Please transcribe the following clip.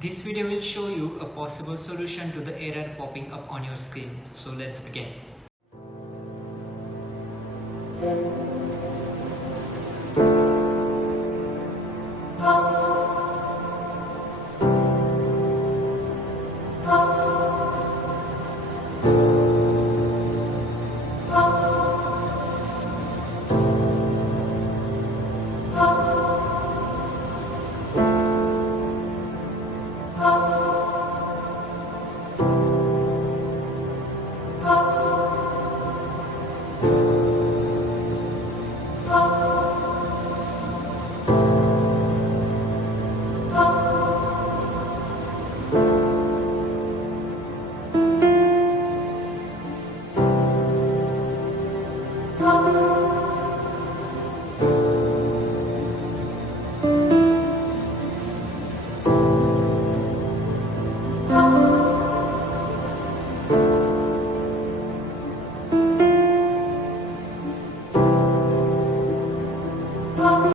This video will show you a possible solution to the error popping up on your screen. So let's begin.